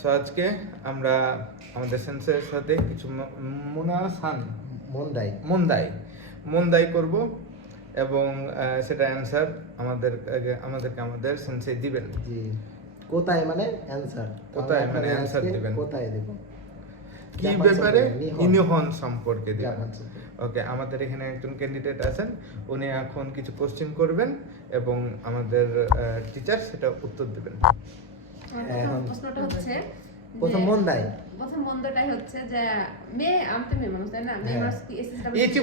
So আজকে আমরা আমাদের সেন্সের সাথে কিছু মন্দাই করব এবং সেটা অ্যান্সার আমাদেরকে আমাদের সেন্সে দিবেন। জি, কোথায় মানে অ্যানসার, কোথায় মানে অ্যান্সার দিবেন, কোথায় দেব, কি ব্যাপারে, নিহন সম্পর্কে দিবেন। ওকে, আমাদের এখানে একজন ক্যান্ডিডেট আছেন, উনি এখন কিছু কোশ্চেন করবেন এবং আমাদের টিচার সেটা উত্তর দেবেন। প্রশ্নটা হচ্ছে প্রথম মন্দাই হচ্ছে যে মেয়ে, আমি তো মেয়ে মানুষ তাই না, মেয়ে মানুষ কি এসএসডব্লিউ ইচি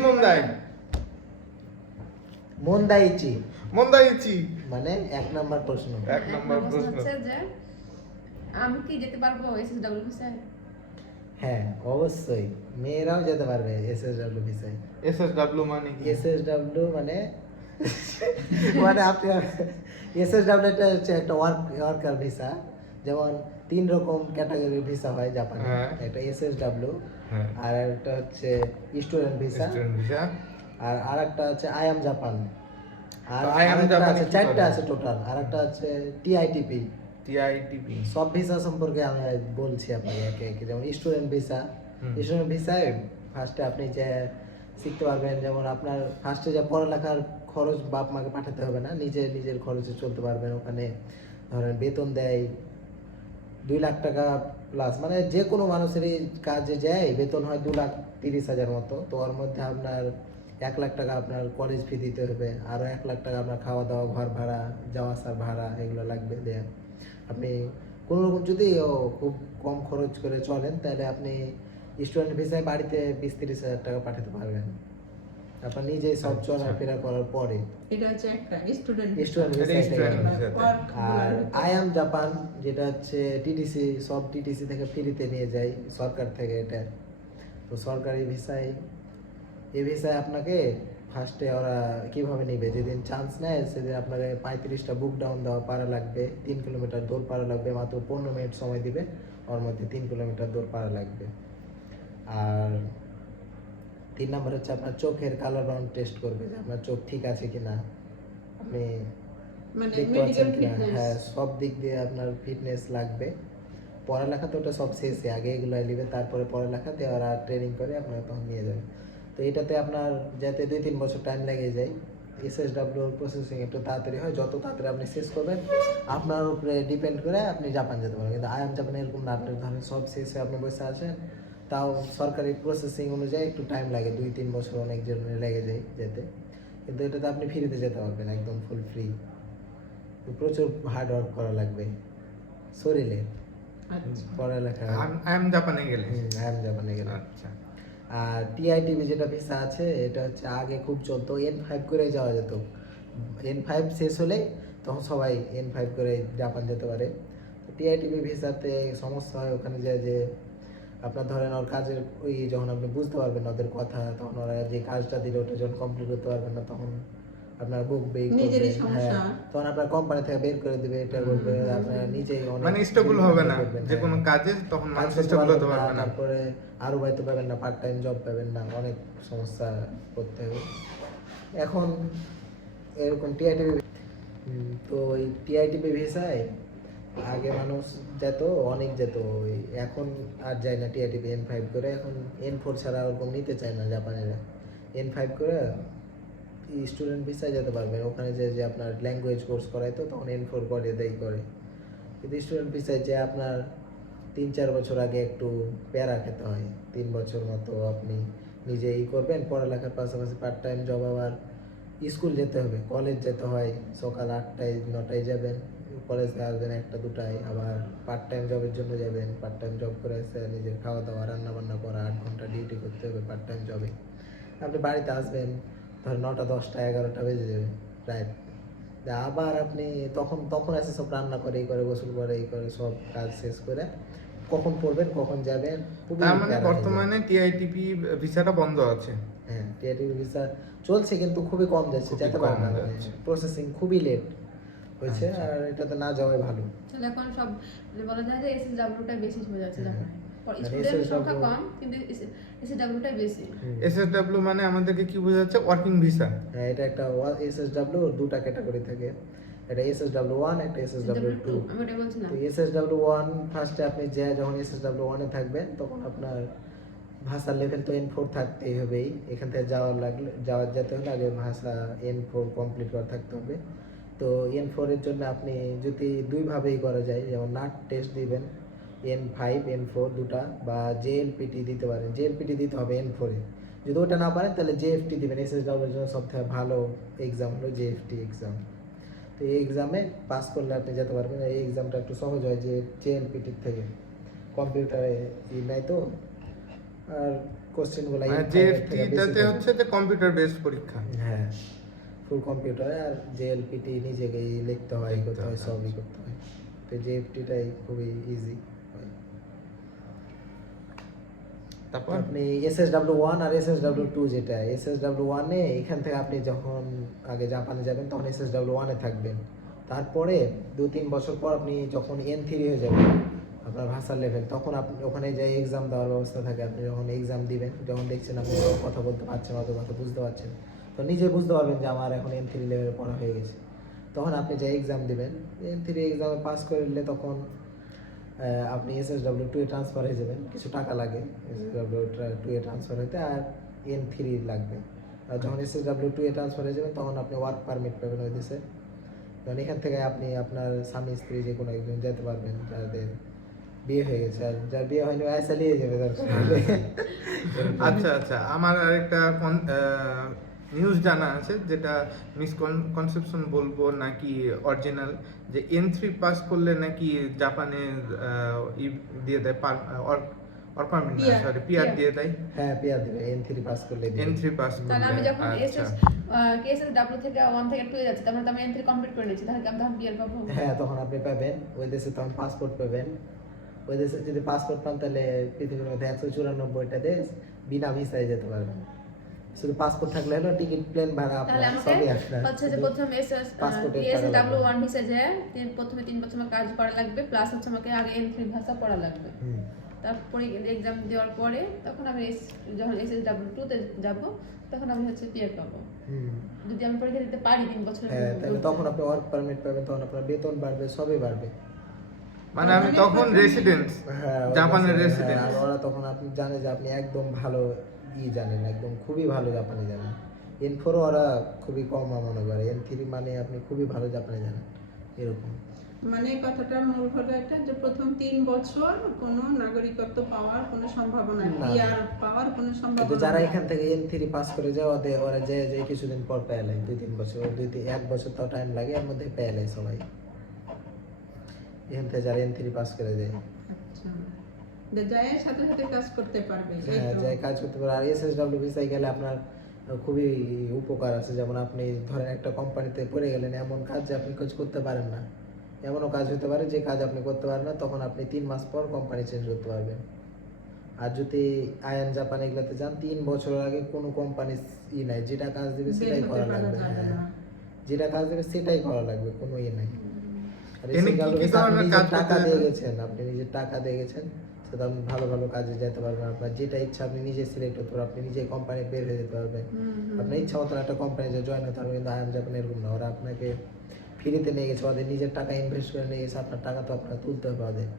মন্দাইচি মানে এক নাম্বার প্রশ্ন। এক নম্বর প্রশ্ন হচ্ছে যে আমি কি যেতে পারবো এসএসডব্লিউ ভিসায়? হ্যাঁ, অবশ্যই মেয়েরাও যেতে পারবে এসএসডব্লিউ ভিসায়। এসএসডব্লিউ মানে কি? এসএসডব্লিউ মানে মানে আপনি এসএসডব্লিউ এটা হচ্ছে একটা ওয়ার্কার ভিসা। যেমন 3 রকম ক্যাটাগরির ভিসা হয় জাপানে। একটা এসএসডব্লিউ, আর একটা হচ্ছে স্টুডেন্ট ভিসা, আর আরেকটা হচ্ছে আই এম জাপান, আর আরেকটা আছে 4টা আছে টোটাল। আরেকটা হচ্ছে টিআইটিপি। সব ভিসা সম্পর্কে আমি বলছি আপনাকে একে একে। যেমন স্টুডেন্ট ভিসায় ফার্স্টে আপনি যে শিখতে পারবেন, যেমন আপনার ফার্স্টে যে পড়ালেখার খরচ বাপ মাকে পাঠাতে হবে না, নিজের খরচে চলতে পারবেন। ওখানে ধরেন বেতন দেয় 2 লাখ টাকা প্লাস, মানে যে কোনো মানুষেরই কাজে যায় বেতন হয় 2,30,000 মতো। তো ওর মধ্যে আপনার 1 লাখ টাকা আপনার কলেজ ফি দিতে হবে, আরও 1 লাখ টাকা আপনার খাওয়া দাওয়া, ঘর ভাড়া, যাওয়া আসার ভাড়া, এগুলো লাগবে। দেয়া আপনি কোনো রকম যদি খুব কম খরচ করে চলেন, তাহলে আপনি স্টুডেন্ট ভিসায় বাড়িতে 20-30 হাজার টাকা পাঠাতে পারবেন আপনার নিজেই সব চলাফেরা করার পরে। এটা হচ্ছে একটা স্টুডেন্ট ভিসা। আর আই এম জাপান যেটা হচ্ছে টিটিসি, সব টিটিসি থেকে ফ্রিতে নিয়ে যায় সরকার থেকে। এটা তো সরকারি ভিসায়, এই ভিসায় আপনাকে ফার্স্টে ওরা কিভাবে নেবে, যেদিন চান্স নেয় সেদিন আপনাকে 35টা বুক ডাউন দেওয়া পারা লাগবে, 3 কিলোমিটার দৌড় পারা লাগবে, মাত্র 15 মিনিট সময় দিবে, ওর মধ্যে 3 কিলোমিটার দৌড় পারা লাগবে। আর 3 নাম্বার হচ্ছে আপনার চোখের কালার রাউন্ড টেস্ট করবে, যে আপনার চোখ ঠিক আছে কিনা, আপনি দেখতে পাচ্ছেন কিনা। হ্যাঁ, সব দিক দিয়ে আপনার ফিটনেস লাগবে। পড়ালেখা তো ওটা সব শেষে, আগে এগুলো নিবে, তারপরে পড়ালেখাতে ওরা ট্রেনিং করে আপনারা তখন নিয়ে যাবে। তো এটাতে আপনার যাতে 2-3 বছর টাইম লেগে যায়। এসএসডব্লিউ প্রসেসিং একটু তাড়াতাড়ি হয়, যত তাড়াতাড়ি আপনি শেষ করবেন আপনার উপরে ডিপেন্ড করে আপনি জাপান যেতে পারবেন। কিন্তু আই এম জাপানে এরকম না, আপনি ধরেন সব শেষে আপনি বসে আছেন, তাও সরকারি প্রসেসিং অনুযায়ী একটু টাইম লাগে, 2-3 বছর অনেক জনের লেগে যায় যেতে। কিন্তু এটাতে আপনি ফ্রিতে যেতে পারবেন, একদম ফুল ফ্রি। প্রচুর হার্ড ওয়ার্ক করা লাগবে শরীরে, পড়ালেখা। আই এম জাপানে গেলে আচ্ছা। আর টিআইটিবি যেটা ভিসা আছে, এটা হচ্ছে আগে খুব চলতো, N5 করে যাওয়া যেত। N5 শেষ হলে তখন সবাই N5 করে জাপান যেতে পারে। টিআইটিবি ভিসাতে সমস্যা হয় ওখানে যে আপনার ধরেন ওর কাজের যখন আপনি বুঝতে পারবেন না ওদের কথা, তখন ওরা যে কাজটা দিলে ওটা যখন কমপ্লিট করতে পারবেন না, তখন আপনার বুক বের করবে। হ্যাঁ, তখন আপনার কোম্পানি থেকে বের করে দিবে, এটা করবে, আপনার নিজেই মানে স্টেবল হবে না যে কোনো কাজে, তখন মানুষ স্টেবল হতে পারবে না। তারপরে আরো বাইতে পাবেন না, পার্ট টাইম জব পাবেন না, অনেক সমস্যা করতে হবে। এখন এরকম টিআইটিবি, তো ওই টিআইটিবি ভিসায় আগে মানুষ যেত, অনেক যেত, এখন আর যায় না টিআইটিবি N5 করে। এখন N4 ছাড়া ওরকম নিতে চায় না জাপানিরা। N5 করে স্টুডেন্ট ভিসায় যেতে পারবেন। ওখানে যে আপনার ল্যাঙ্গুয়েজ কোর্স করায়, তো তখন N4 করে করে। কিন্তু স্টুডেন্ট ভিসায় যে আপনার 3-4 বছর আগে একটু প্যারা খেতে হয়। 3 বছর মতো আপনি নিজেই করবেন, পড়ালেখার পাশাপাশি পার্ট টাইম জব, আবার স্কুল যেতে হবে, কলেজ যেতে হয়। সকাল 8টায়-9টায় যাবেন, কলেজে আসবেন 1টা-2টায়, আবার পার্ট টাইম জবের জন্য যাবেন। পার্ট টাইম জব করে এসে নিজের খাওয়া দাওয়া, রান্না বান্না করা, 8 ঘন্টা ডিউটি করতে হবে পার্ট টাইম জবে। আপনি বাড়িতে আসবেন ধর 9টা, 10টা, 11টা বেজে যাবে রাত। আবার আপনি তখন এসে সব রান্না করে, এই করে, গোসল করে, এই করে, সব কাজ শেষ করে কখন পড়বেন, কখন যাবেন। তার মানে বর্তমানে টিআইটিপি ভিসাটা বন্ধ আছে। হ্যাঁ, টিআইটিপি ভিসা চলছে কিন্তু খুবই কম যাচ্ছে, যেতে পারে না, প্রসেসিং খুবই লেট হয়েছে। আর এটাতে না যাওয়াই ভালো। তাহলে এখন সব বলা যায় যে এসএসডব্লিউটা বেশি হয়ে যাচ্ছে জাপানে। মানে স্টুডেন্ট সংখ্যা কম, কিন্তু এসএসডব্লিউটা বেশি। এসএসডব্লিউ মানে আমাদেরকে কি বোঝাচ্ছে? Working visa. হ্যাঁ, এটা একটা এসএসডব্লিউ 2টা ক্যাটাগরি থাকে। এটা SSW1 একটা SSW2 আমি ওটা বলছি না তো SSW1 ফার্স্টে আপনি যখন SSW1 এ থাকবেন তখন আপনার ভাষার লেভেল তো N4 থাকতেই হবেই। এখান থেকে যেতে হলে আগে ভাষা N4 কমপ্লিট করা থাকতে হবে। তো N4 এর জন্য আপনি যদি দুইভাবেই করা যায়, যেমন নাট টেস্ট দিবেন N5 N4 দুটা, বা JLPT দিতে পারেন। JLPT দিতে হবে N4 এ। যদি ওটা না পারেন তাহলে JFT দিবেন। SSW এর জন্য সবথেকে ভালো এক্সাম হলো JFT এক্সাম। তো এই এক্সামে পাস করলে আপনি যেতে পারবেন। এই এক্সামটা একটু সহজ হয় যে JLPT থেকে, কম্পিউটারে নাই তো, আর কোশ্চেনগুলো JFT-টাতে হচ্ছে যে কম্পিউটার বেসড পরীক্ষা। হ্যাঁ, ফুল কম্পিউটারে, আর JLPT নিজেকেই লিখতে হয়, করতে হয়, সবই করতে হয়। তো JFT-টাই খুবই ইজি হয়। তারপর আপনি SSW1 আর SSW2 যেটা, SSW1 এ এখান থেকে আপনি যখন আগে জাপানে যাবেন তখন SSW1 এ থাকবেন। তারপরে 2-3 বছর পর আপনি যখন N3 হয়ে যাবেন আপনার ভাষার লেভেল, তখন আপনি ওখানে যাই এক্সাম দেওয়ার ব্যবস্থা থাকে। আপনি যখন এক্সাম দিবেন, যখন দেখছেন আপনি কথা বলতে পারছেন, অত কথা বুঝতে পারছেন, তো নিজে বুঝতে পারবেন যে আমার এখন N3 লেভেলে পড়া হয়ে গেছে। তখন আপনি যাই এক্সাম দিবেন, N3 এক্সামে পাস করলে তখন আপনি SSW2 এ ট্রান্সফার হয়ে যাবেন। কিছু টাকা লাগে SSW2 এ ট্রান্সফার হতে, আর N3 লাগবে। আর যখন SSW2 এ ট্রান্সফার হয়ে যাবেন তখন আপনি ওয়ার্ক পারমিট পাবেন ওই দেশে। কারণ এখান থেকে আপনি আপনার স্বামী স্ত্রী যে কোনো একজন যেতে পারবেন, যাদের বিয়ে হয়ে গেছে, আর যার বিয়ে হয়নি আইসা নিয়ে যাবে দরকার হলে। আচ্ছা আচ্ছা, আমার আরেকটা নিউজ জানা আছে, যেটা মিসকনসেপশন বলবো নাকি অরিজিনাল, যে N3 পাস করলে নাকি জাপানে দিয়ে দেয় পারমিট না, সরি পিআর দিয়ে দেয়। হ্যাঁ, পিআর দিবে N3 পাস করলে দিবে। N3 পাস তাহলে আমি করলে যখন আচ্ছা। KSSW থেকে 1 থেকে 2 এ যাচ্ছি, তারপরে তো আমি N3 কমপ্লিট করে নিয়েছি, তাহলে কি আমি তখন বিএল পাবো? হ্যাঁ, তখন আপনি পাবেন ওই দেশে, তখন পাসপোর্ট পাবেন। ওই দেশে যদি পাসপোর্ট পান তাহলে পৃথিবীর মধ্যে 194টা দেশ বিনা ভিসায় যেতে পারবেন। শুধু পাসপোর্ট থাকলে হলো, টিকিট, প্লেন ভাড়া তাহলে আপনার আমাকে সবই আপনার। হচ্ছে যে প্রথম পাসপোর্টের টাকা KSSW1 ভিসা যায়, প্রথমে 3 বছর আমার কাজ করা লাগবে, প্লাস হচ্ছে আমাকে আগে N3 ভাষা পড়া লাগবে। হুম। তারপরে এক্সাম দেওয়ার পরে তখন আমি যখন SSW2 তে যাব তখন আমি হচ্ছে পিআর পাবো। হুম। যদি আমি পরীক্ষা দিতে পারি 3 বছরের হ্যাঁ, তাহলে মধ্যে। তখন আপনি ওয়ার্ক পারমিট পাবেন, তখন আপনার বেতন বাড়বে, সবই বাড়বে। মানে আমি তখন রেসিডেন্ট, হ্যাঁ, জাপানের হ্যাঁ, রেসিডেন্ট। আর ওরা তখন আপনি জানে যে আপনি একদম ভালো জানেন, একদম খুবই ভালো জাপানি জানেন। N4 ওরা খুবই কম মনে করে, N3 মানে আপনি খুবই ভালো জাপানি জানেন, এরকম। মানে কথাটা মূল হলো এটা যে প্রথম 3 বছর কোনো নাগরিকত্ব পাওয়ার কোনো সম্ভাবনা নেই, না। পিআর পাওয়ার কোনো কিন্তু সম্ভাবনা যারা নেই। এখান থেকে N3 পাস করে যায় ওরা যে কিছুদিন পর পেয়ে নেয়, 2-3 বছর, 1 বছর তাও টাইম লাগে, এর মধ্যে পেয়ে নেয় সবাই এখান থেকে যারা N3 পাস করে যায়। আচ্ছা, যে যায় সাথে সাথে কাজ করতে পারবে, এই হ্যাঁ, তো। যাই কাজ করতে পারে। আর SSW ভিসায় গেলে আপনার খুবই উপকার আছে। যেমন আপনি ধরেন একটা কোম্পানিতে পড়ে গেলেন, এমন কাজ যে আপনি কাজ করতে পারেন না, এমনও কাজ হতে পারে যে কাজ আপনি করতে পারেন না, তখন আপনি 3 মাস পর কোম্পানি চেঞ্জ করতে পারবেন। আর যদি আয়ান জাপান এগুলোতে যান, 3 বছর আগে কোনো কোম্পানি নাই, যেটা কাজ দেবে সেটাই বের হতে করা পারা লাগবে। যাবে হ্যাঁ, না। যেটা কাজ দেবে সেটাই করা লাগবে, কোনো নাই। আর এনে SSW কি কি ভিসা আপনি ধরনের নিজের কাজ করতে টাকা দিয়ে হবে? গেছেন, আপনি নিজের টাকা দিয়ে গেছেন, সেটা আপনি ভালো ভালো কাজে যেতে পারবেন। আপনার যেটা ইচ্ছা আপনি নিজে সিলেক্ট হতে পারবেন, আপনি নিজে কোম্পানি বের হয়ে যেতে পারবেন। আপনার ইচ্ছা মতন একটা কোম্পানিতে জয়েন হতে পারবেন। কিন্তু আয়াম জাপান এরকম না, ওরা আপনাকে ফ্রিতে নিয়ে গেছে, ওদের নিজের টাকা ইনভেস্ট করে নিয়ে গেছে, আপনার টাকা তো আপনার তুলতে হবে ওদের।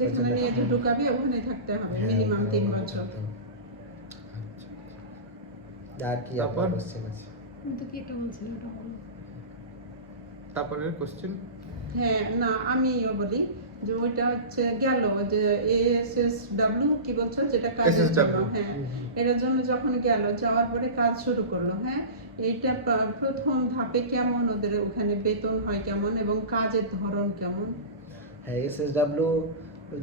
যেখানে নিয়ে যে ঢুকাবি ওখানে থাকতে হবে হ্যাঁ, মিনিমাম 3 ওখানে বছর। থাকতে হবে। আর কি তারপর? আপনার কোশ্চেন আছে? আমি তো কি একটা বলছিলাম, ওটা বলো। তারপরে কোশ্চেন, হ্যাঁ, না আমিও বলি যে ওইটা হচ্ছে গেল যে ASSW কি বলছো, যেটা কাজের জন্য। SSW হ্যাঁ, এটার জন্য যখন গেল, যাওয়ার পরে কাজ শুরু করলো। হ্যাঁ, এইটা প্রথম ধাপে কেমন ওদের ওখানে বেতন হয় কেমন এবং কাজের ধরন কেমন? হ্যাঁ, SSW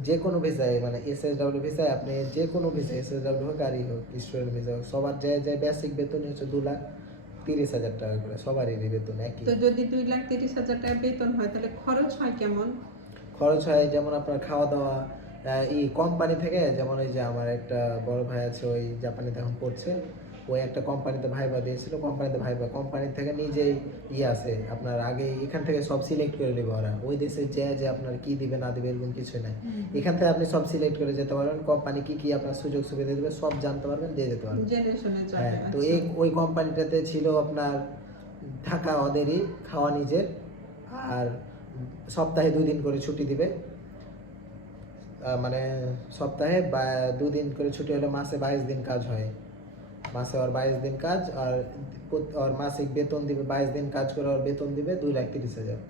যে কোনো ভিসায়, মানে SSW ভিসায় আপনি যে কোনো ভিসা, SSW হোক আর হোক, স্টুডেন্ট ভিসা হোক, সবার যে বেসিক বেতন হচ্ছে 2,30,000 টাকা করে, সবারই বেতন একই। তো যদি 2,30,000 টাকা বেতন হয় তাহলে খরচ হয় কেমন? খরচ হয় যেমন আপনার খাওয়া দাওয়া, এই কোম্পানি থেকে, যেমন ওই যে আমার একটা বড় ভাই আছে, ওই জাপানিতে এখন পড়ছে, ওই একটা কোম্পানিতে ভাইবা দিয়েছিল, কোম্পানি থেকে নিজেই আছে আপনার, আগে এখান থেকে সব সিলেক্ট করে নেবে ওরা, ওই দেশে যে আপনার কি দিবে না দিবে এরকম কিছু নাই, এখান থেকে আপনি সব সিলেক্ট করে যেতে পারবেন, কোম্পানি কি কি আপনার সুযোগ সুবিধা দেবে সব জানতে পারবেন, দিয়ে যেতে পারবেন। জেনে শুনে যাবে। হ্যাঁ, তো আচ্ছা। ওই কোম্পানিটাতে ছিল আপনার থাকা ওদেরই, খাওয়া নিজের, আর সপ্তাহে 2 দিন করে ছুটি দিবে, মানে সপ্তাহে 2 দিন করে ছুটি হলে মাসে 22 দিন কাজ হয়, মাসে ওর 22 দিন কাজ, আর ওর মাসিক বেতন দিবে 22 দিন কাজ করে ওর বেতন দিবে 2,30,000।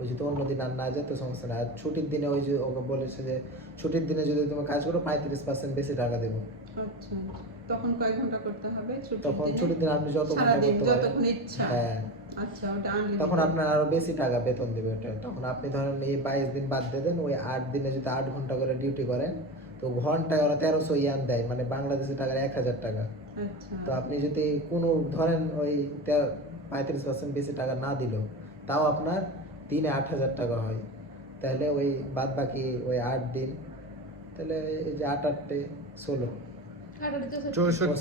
ওই যদি অন্য দিন আর না যায় তো সমস্যা নেই। আর ছুটির দিনে ওই যে ওকে বলেছে যে ছুটির দিনে যদি তুমি কাজ করো 35% বেশি টাকা দেবো। আচ্ছা, তখন কয় ঘন্টা করতে হবে তখন ছুটির দিনে আপনি যত ঘন্টা সারাদিন করতে পারেন, যতক্ষণ ইচ্ছা। হ্যাঁ, আচ্ছা, ওটা unlimited। তখন আপনার আরো বেশি টাকা বেতন দিবে ওটা। তখন আপনি ধরেন এই 22 দিন বাদ দিয়ে দেন, ওই 8 দিনে যদি 8 ঘন্টা করে ডিউটি করেন তো ঘন্টায় ওরা 1300 ইয়ান দেয়, মানে বাংলাদেশি টাকায় 1000 টাকা। আচ্ছা, তো আপনি যদি কোনো ধরেন ওই 35% বেশি টাকা না দিলেও তাও আপনার দিনে 8,000 টাকা হয়, তাহলে ওই বাদ বাকি ওই 8 দিন, তাহলে এই যে 8 16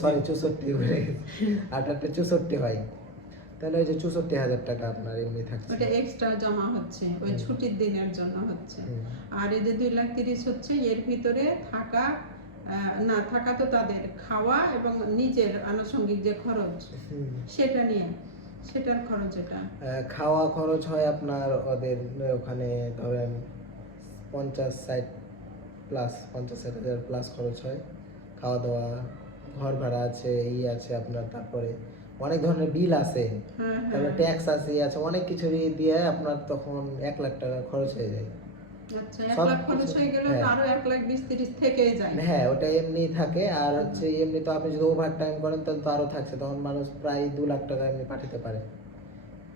সরি 64 করে 8 64 হয়, তাহলে ওই যে 64,000 টাকা আপনার এমনি থাকছে। ওটা এক্সট্রা জমা হচ্ছে ওই ছুটির দিনের জন্য হচ্ছে। আর এই যে 2,30,000 হচ্ছে এর ভিতরে থাকা, না থাকা তো তাদের, খাওয়া এবং নিজের আনুষঙ্গিক যে খরচ সেটা নিয়ে, সেটার খরচ এটা। খাওয়া খরচ হয় আপনার ওদের ওখানে ধরেন 50-60 প্লাস 50-60,000 প্লাস খরচ হয়। খাওয়া দাওয়া, ঘর ভাড়া আছে, এই আছে আপনার, তারপরে অনেক ধরনের বিল আছে, তারপরে ট্যাক্স আছে, আছে অনেক কিছু দিয়ে আপনার তখন 1 লাখ টাকা খরচ হয়ে যায়। আচ্ছা, 1 লাখ খরচ হয়ে গেলে তো আরো 1,20,000-30,000 থেকেই যায়। হ্যাঁ, ওটা এমনি থাকে। আর হচ্ছে এমনি তো আপনি যদি ওভার টাইম করেন তাহলে তো আরো থাকছে, তখন মানুষ প্রায় 2 লাখ টাকা এমনি পাঠাতে পারে।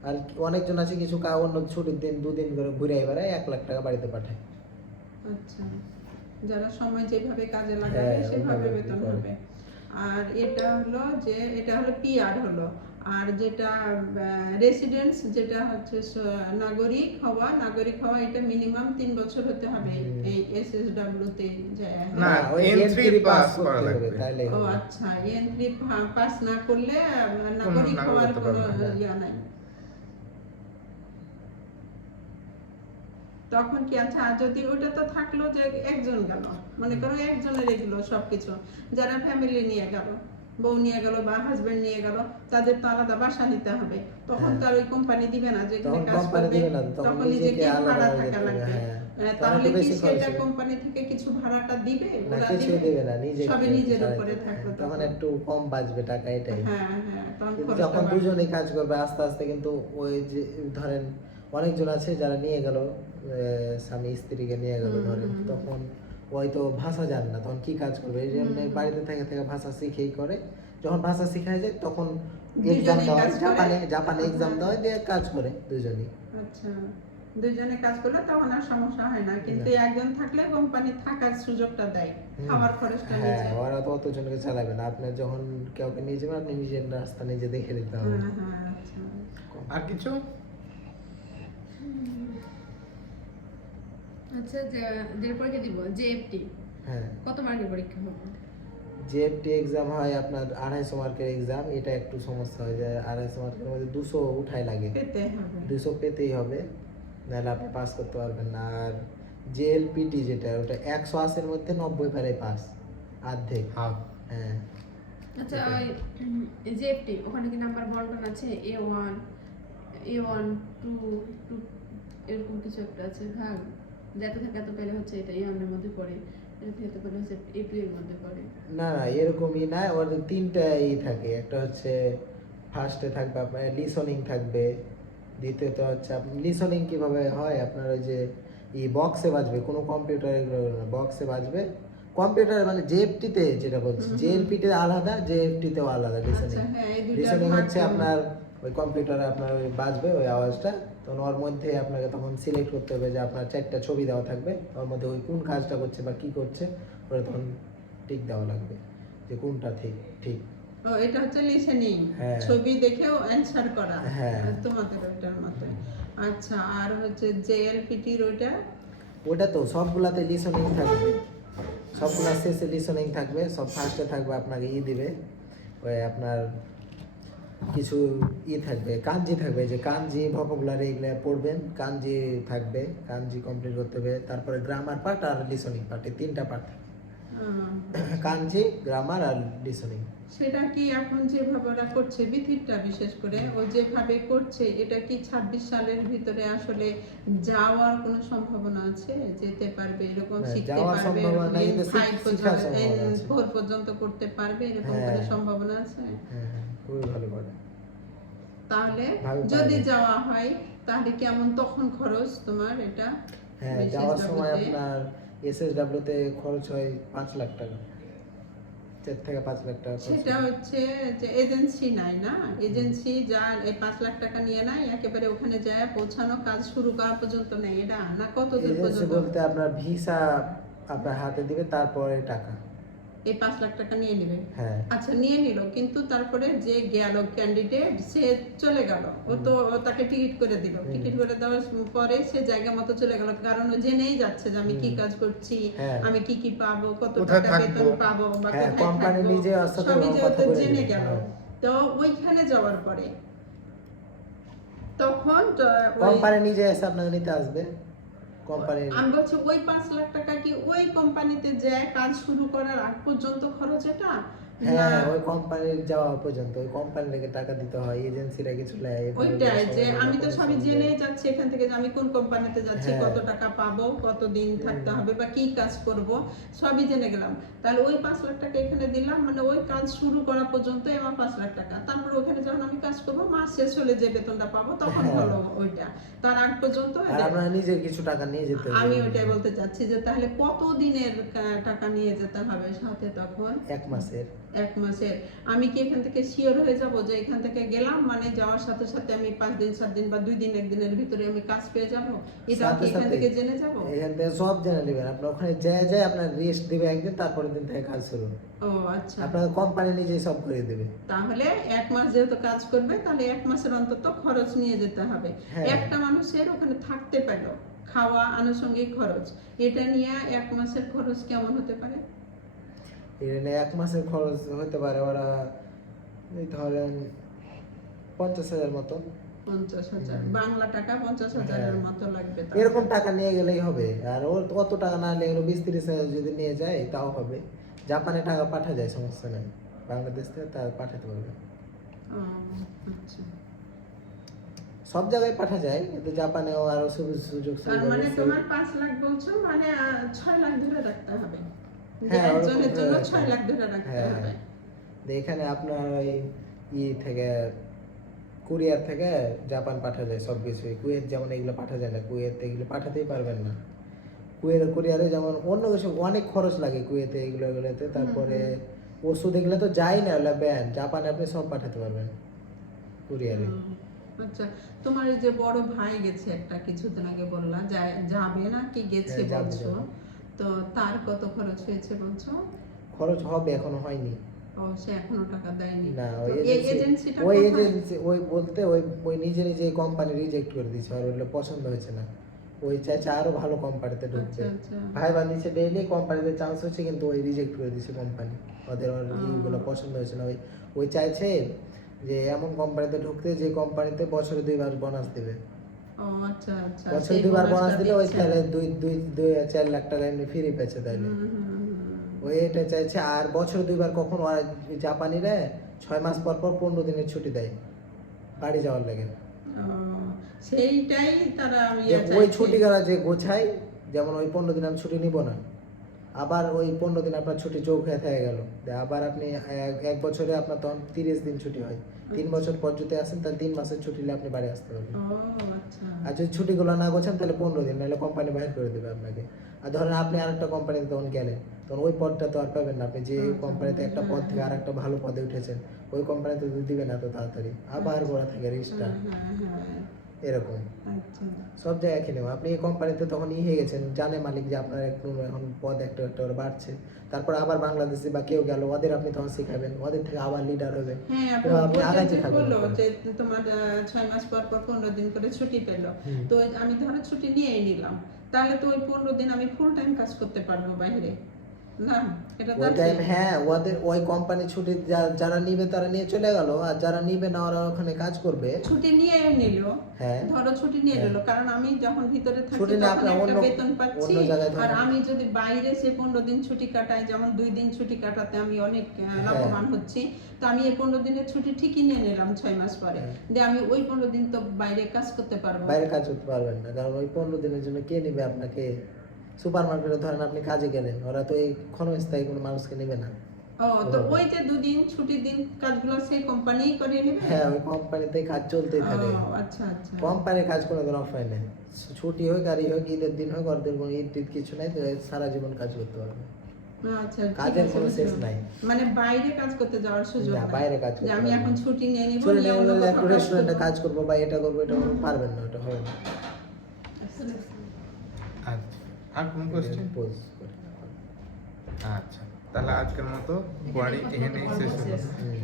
আর অনেকজন আছে কিছু অন্য ছুটির দিন 2 দিন করে ঘুরে বেড়ায় 1 লাখ টাকা বাড়িতে পাঠায়। আচ্ছা, যারা সময় যেভাবে কাজে লাগাবে সেভাবে বেতন হবে। আর এটা হলো যে এটা হলো পিআর হলো। আর যেটা রেসিডেন্স, যেটা হচ্ছে নাগরিক হওয়া এটা মিনিমাম 3 বছর হতে হবে এই এসএসডব্লিউ তে যায়। না, ওই N3 পাস করা লাগবে তাইলে ও আচ্ছা, N3 পাস না করলে নাগরিক হওয়ার কোনো ইয়া নাই। তখন কি আচ্ছা, আর যদি ওটা তো থাকলো যে একজন গেল, মনে করো একজনের এগুলো সবকিছু, যারা ফ্যামিলি নিয়ে গেল, বউ নিয়ে গেল বা হাজবেন্ড নিয়ে গেল, তাদের তো আলাদা বাসা নিতে হবে। তখন তো আর ওই কোম্পানি দিবে না যে এখানে কাজ করবে, তখন নিজেকে ভাড়া থাকা লাগবে। তাহলে কি সেটা কোম্পানি থেকে কিছু ভাড়াটা দিবে? ওরা কিছু দেবে না, নিজে সবে নিজের উপরে থাকলো, তখন একটু কম বাঁচবে টাকা, এটাই। হ্যাঁ হ্যাঁ, তখন যখন দুজনেই কাজ করবে আস্তে আস্তে, কিন্তু ওই যে ধরেন অনেকজন আছে যারা নিয়ে গেল, স্বামী স্ত্রীকে নিয়ে গেল ধরেন, তখন ওই তো ভাষা জান না, তখন কি কাজ করবে? এই জন্য বাড়িতে থেকে থেকে ভাষা শিখেই করে। যখন ভাষা শিখায় যায় তখন এক্সাম দেওয়া, জাপানে এক্সাম দেওয়া দিয়ে কাজ করে দুজনেই। আচ্ছা, দুজনে কাজ করলে তখন আর সমস্যা হয় না, কিন্তু একজন থাকলে কোম্পানি থাকার সুযোগটা দেয়, খাবার খরচটা নিজে। হ্যাঁ, ওরা তো অতজনকে চালাবে না, আপনি যখন কাউকে নিয়ে যাবেন আপনি নিজের রাস্তা নিজে দেখে দিতে হবে। হ্যাঁ, আচ্ছা। আর কিছু? আচ্ছা, যে পরীক্ষা দিব জেএফটি, হ্যাঁ, কত মার্কের পরীক্ষা হবে? জেএফটি এক্সাম হয় আপনার 250 মার্কের এক্সাম। এটা একটু সমস্যা হয়ে যায়, 250 মার্কের মধ্যে 200 উঠাই লাগে, পেতে হবে, 200 পেতেই হবে, নাহলে আপনি পাস করতে পারবেন না। আর জেএলপিটি যেটা, ওটা 180-এর মধ্যে 90 পারে পাস, অর্ধেক। হাফ। হ্যাঁ, আচ্ছা, জেএফটি ওখানে কি নাম্বার বন্টন আছে? A1 A1 2 এরকম কিছু একটা আছে ভাগ, যত থাকে এত পেলে হচ্ছে এটা A1 এর মধ্যে পড়ে, এটা থেকে পেলে হচ্ছে A2 এর মধ্যে পড়ে। না না, এরকমই না, ওর 3টা থাকে। একটা হচ্ছে ফার্স্টে থাকবে আপনার লিসনিং থাকবে, দ্বিতীয়ত হচ্ছে আপনি লিসনিং কিভাবে হয়, আপনার ওই যে বক্সে বাজবে, কোনো কম্পিউটারে বক্সে বাজবে, কম্পিউটার মানে জেএফটিতে যেটা বলছি, জেএলপিতে আলাদা, জেএফটিতেও আলাদা লিসনিং। লিসনিং হচ্ছে আপনার ওই কম্পিউটারে আপনার ওই বাজবে ওই আওয়াজটা, তখন ওর মধ্যে আপনাকে তখন সিলেক্ট করতে হবে যে আপনার 4টা ছবি দেওয়া থাকবে, ওর মধ্যে ওই কোন কাজটা করছে বা কি করছে ওটা তখন টিক দেওয়া লাগবে যে কোনটা ঠিক ঠিক। ও, এটা হচ্ছে লিসেনিং, হ্যাঁ, ছবি দেখেও অ্যানসার করা। হ্যাঁ, তোমাদের ওটার মতো। আচ্ছা, আর হচ্ছে জেএলপিটির ওটা তো সবগুলাতে লিসনিং থাকবে, সবগুলা শেষে লিসনিং থাকবে, সব ফার্স্টে থাকবে আপনাকে দিবে ওই আপনার কিছু থাকবে, কাঞ্জি থাকবে, যে কাঞ্জি ভোকাবুলারি এগুলো পড়বেন, কাঞ্জি থাকবে, কাঞ্জি কমপ্লিট করতে হবে, তারপরে গ্রামার পার্ট আর লিসনিং পার্ট, এই 3টা পার্ট। কাঞ্জি, গ্রামার আর লিসনিং। সেটা কি এখন যেভাবে ওরা করছে বিথিরটা বিশেষ করে ও যেভাবে করছে, এটা কি 26 সালের ভিতরে আসলে যাওয়ার কোনো সম্ভাবনা আছে? যেতে পারবে এরকম, হ্যাঁ, শিখতে যাওয়ার পারবে, সম্ভাবনা নাই, কিন্তু ফাইভ শিখার পর্যন্ত সম্ভাবনা আছে। 4 পর্যন্ত করতে পারবে এরকম হ্যাঁ। কোনো সম্ভাবনা আছে? হ্যাঁ, খুবই ভালো করে। তাহলে ভালো যদি পারবে। যাওয়া হয় তাহলে কেমন তখন খরচ তোমার এটা? হ্যাঁ, বিশেষ যাওয়ার সময় ডাব্লিউতে? আপনার SSW তে খরচ হয় 5 লাখ টাকা, 4 থেকে 5 লাখ টাকা খরচ সেটা হয়। হচ্ছে যে এজেন্সি নাই না, এজেন্সি যা এই 5 লাখ টাকা নিয়ে নাই একেবারে ওখানে যায় পৌঁছানো, কাজ শুরু করা পর্যন্ত নেই, এটা না কত দূর এজেন্সি পর্যন্ত? বলতে আপনার ভিসা আপনার হাতে দিবে, তারপরে টাকা। এই 5 লাখ টাকা নিয়ে নেবে? হ্যাঁ। আচ্ছা, নিয়ে নিল, কিন্তু তারপরে যে গেল ক্যান্ডিডেট সে চলে গেল, ও তো ও তাকে টিকিট করে দিল, টিকিট করে দেওয়ার পরে সে জায়গা মতো চলে গেল, কারণ ও জেনেই যাচ্ছে যে আমি কি কাজ করছি, হ্যাঁ। আমি কি কি পাবো, কত কোথায় টাকা বেতন থাকবো। পাবো বা হ্যাঁ, কোথায় কোম্পানি থাকবো, নিজে ওর সাথে সবই কথা যেহেতু বলে জেনে নেবে। গেল, হ্যাঁ। তো ওইখানে যাওয়ার পরে তখন কোম্পানি নিজে এসে আপনাকে নিতে আসবে। কোম্পানি আমি বলছি ওই 5 লাখ টাকা কি ওই কোম্পানিতে যায় কাজ শুরু করার আগ পর্যন্ত খরচ এটা? হ্যাঁ, না ওই কোম্পানির যাওয়া পর্যন্ত ওই কোম্পানিকে টাকা দিতে হয়, এজেন্সিরা কিছু নেয়। ওইটাই যে আমি তো সবই জেনেই যাচ্ছি এখান থেকে যে আমি কোন কোম্পানিতে যাচ্ছি, হ্যাঁ। কত টাকা পাবো, কত দিন থাকতে হবে বা কি কাজ করব, সবই জেনে গেলাম। তাহলে ওই 5 লাখ টাকা এখানে দিলাম, মানে ওই কাজ শুরু করা পর্যন্ত আমার 5 লাখ টাকা, তারপর ওখানে যখন আমি কাজ করব মাস শেষ হলে যে বেতনটা পাবো তখন হ্যাঁ। হলো ওইটা, তার আগ পর্যন্ত আর আপনার নিজের কিছু টাকা নিয়ে যেতে হবে। আমি ওইটাই বলতে চাচ্ছি যে তাহলে কত দিনের টাকা নিয়ে যেতে হবে সাথে তখন? 1 মাসের। 1 মাসের। আমি কি এখান থেকে শিওর হয়ে যাব যে এখান থেকে গেলাম মানে যাওয়ার সাথে সাথে আমি 5 দিন 7 দিন বা 2 দিন 1 দিনের ভিতরে আমি কাজ পেয়ে যাব? এটা কি এখান থেকে জেনে যাব? এখান থেকে সব জেনে নেবেন। আপনার ওখানে যায় আপনার রেস্ট দিবে একদিন, তারপরের দিন থেকে কাজ শুরু। ও আচ্ছা, আপনার কোম্পানি নিজেই সব করে দেবে। তাহলে 1 মাস যেহেতু কাজ করবে তাহলে 1 মাসের অন্তত খরচ নিয়ে যেতে হবে। হ্যাঁ। একটা মানুষের ওখানে থাকতে পেল, খাওয়া আনুষঙ্গিক খরচ, এটা নিয়ে 1 মাসের খরচ কেমন হতে পারে? এখানে 1 মাসের খরচ হতে পারে ওরা এই ধরেন 50,000 মতো। 50,000 বাংলা টাকা 50,000 এর হ্যাঁ। মতো লাগবে তাহলে। এরকম টাকা নিয়ে গেলেই হবে। আর অত টাকা না নিয়ে গেলে 20-30,000 যদি নিয়ে যায় তাও হবে। জাপানে টাকা পাঠা যায়, সমস্যা নেই। বাংলাদেশ থেকে তা পাঠাতে পারবে। ও, আচ্ছা। সব জায়গায় পাঠা যায়, কিন্তু জাপানেও আরো সুযোগ তার সুবিধা মানে বেশি। তোমার 5 লাখ বলছো, মানে 6 লাখ ধরে রাখতে হবে, যে হ্যাঁ, ওরকম একজনের জন্য ধরে 6 লাখ ধরে রাখতে হ্যাঁ। হবে। এখানে আপনার ওই থেকে কুরিয়ার থেকে জাপান পাঠা যায় সব কিছুই। কুয়েত যেমন এগুলো পাঠা যায় না, কুয়েত এগুলো পাঠাতেই পারবেন না। কুরিয়ারে যেমন অন্য কিছু অনেক খরচ লাগে কুয়েতে এগুলোতে। তারপরে ওষুধ এগুলো তো যাই না, ওগুলো ব্যান। জাপানে আপনি সব পাঠাতে পারবেন কুরিয়ারে। আচ্ছা, তোমার এই যে বড় ভাই গেছে একটা কিছুদিন আগে বললা, যাবে না কি গেছে হ্যাঁ, যাবে, বলছো, যাবে। তো তার কত খরচ হয়েছে বলছো? খরচ হবে, এখনো হয়নি। ও, সে এখনো টাকা দেয়নি? না, তো ওই এই এজেন্সি এজেন্সিটা ওই কোথায়? এজেন্সি ওই বলতে ওই নিজে নিজে কোম্পানি রিজেক্ট করে দিয়েছে, আর ওগুলো পছন্দ হয়েছে না। ওই চাইছে আরো ভালো কোম্পানিতে ঢুকতে। আচ্ছা, আচ্ছা। ভাই বানিয়েছে ডেইলি, কোম্পানিতে চান্স হচ্ছে, কিন্তু ওই রিজেক্ট করে দিয়েছে কোম্পানি। ওদের ও। ইগুলো পছন্দ হয়েছে না। ওই চাইছে যে এমন কোম্পানিতে ঢুকতে যে কোম্পানিতে বছরে 2 বার বোনাস দেবে। ও আচ্ছা, আচ্ছা। বছরে সেই 2 বার বোনাস বোনাসটা দিলে ওই দিচ্ছে। তাহলে 2-4 লাখ টাকা এমনি ফ্রি পেয়েছে তাইলে। ওই এটা চাইছে। আর বছরে 2 বার কখনো আর জাপানিরা 6 মাস পর পর 15 দিনের ছুটি দেয় বাড়ি যাওয়ার লাগে। ও, সেইটাই তারা যে ওই ছুটিগুলো যে গোছায়, যেমন ওই 15 দিন আমি ছুটি নিব না, আবার ওই 15 দিন আপনার ছুটি যোগ হয়ে থেকে গেল, আবার আপনি এক বছরে আপনার তখন 30 দিন ছুটি হয়। 3 বছর পর যদি আসেন তাহলে 3 মাসের ছুটি নিলে আপনি বাড়ি আসতে পারবেন। ও আচ্ছা। আর যদি ছুটিগুলো না গোছান তাহলে 15 দিন, নাহলে কোম্পানি বাইর করে দেবে আপনাকে। আর ধরেন আপনি আরেকটা কোম্পানিতে তখন গেলেন, তখন ওই পদটা তো আর পাবেন না। আপনি যে কোম্পানিতে একটা পদ থেকে আর একটা ভালো পদে উঠেছেন, ওই কোম্পানিতে তো দিবে না তো তাড়াতাড়ি, আবার গোড়া থেকে রিস্টার্ট। হ্যাঁ, এরকম আচ্ছা। সব জায়গায় কিনে আপনি এই কোম্পানিতে তখন হয়ে গেছেন, জানে মালিক যে আপনার একটু এখন পদ একটা করে বাড়ছে। তারপর আবার বাংলাদেশে বা কেউ গেল, ওদের আপনি তখন শিখাবেন, ওদের থেকে আবার লিডার হবে। হ্যাঁ, এবার আপনি ওইটা আগাইতে যে থাকবেন। বললো যে তোমার 6 মাস পর পর 15 দিন করে ছুটি পেলো, তো আমি ধরো ছুটি নিয়েই নিলাম, তাহলে তো ওই 15 দিন আমি ফুল টাইম কাজ করতে পারবো বাইরে, না এটা ওই টাইম হ্যাঁ ওদের ওই কোম্পানি ছুটি যারা নিবে তারা নিয়ে চলে গেল, আর যারা নিবে না ওরা ওখানে কাজ করবে। ছুটি নিয়ে নিল, হ্যাঁ ধরো ছুটি নিয়ে হ্যাঁ। নিল, কারণ আমি যখন ভিতরে থাকি ছুটি না তখন আপনার একটা অন্য- বেতন পাচ্ছি, অন্য জায়গায় আর থাকেন। আমি যদি বাইরে সে 15 দিন ছুটি কাটাই, যেমন 2 দিন ছুটি কাটাতে আমি অনেক হ্যাঁ। লাভবান হচ্ছি, তো আমি এই 15 দিনের ছুটি ঠিকই নিয়ে নিলাম 6 মাস পরে, হ্যাঁ। যে আমি ওই 15 দিন তো বাইরে কাজ করতে পারবো। বাইরে কাজ করতে পারবেন না, কারণ ওই 15 দিনের জন্য কে নেবে আপনাকে? সুপার মার্কেটে ধরেন আপনি কাজে গেলেন, ওরা তো এই ক্ষণস্থায়ী কোনো মানুষকে নেবে না। ও তো ওই যে 2 দিন ছুটির দিন কাজগুলো সেই কোম্পানি করে নেবে। হ্যাঁ ওই কোম্পানিতে কাজ চলতেই থাকে। ও আচ্ছা আচ্ছা। কোম্পানির কাজ কোনো দিন অফ হয় না, ছুটি হোক গাড়ি হোক, ঈদের দিন হোক, ওদের কোনো ঈদ টিদ কিছু নাই, তো সারা জীবন কাজ করতে পারবে। আচ্ছা ঠিক কাজের আছে, কোনো শেষ বুঝলাম। নাই। মানে বাইরে কাজ করতে যাওয়ার সুযোগ না, নাই। বাইরে কাজ যে করতে আমি পারবেন এখন না। ছুটি নিয়ে নিব, ছুটি নিয়ে নিয়ে অন্য বললে কোথাও একটু কাজ রেস্টুরেন্টে করবো। কাজ করবো বা এটা করবো, এটা করবো, পারবেন না, ওটা হবে না। আচ্ছা, আর কোন কোশ্চেন? পোজ করে। আচ্ছা, তাহলে আজকের মতো কোয়ারি এখানেই শেষ হলো। হুম।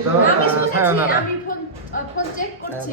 তো আমি শুনেছি, সায়নারা। আমি ফোন চেক করছি।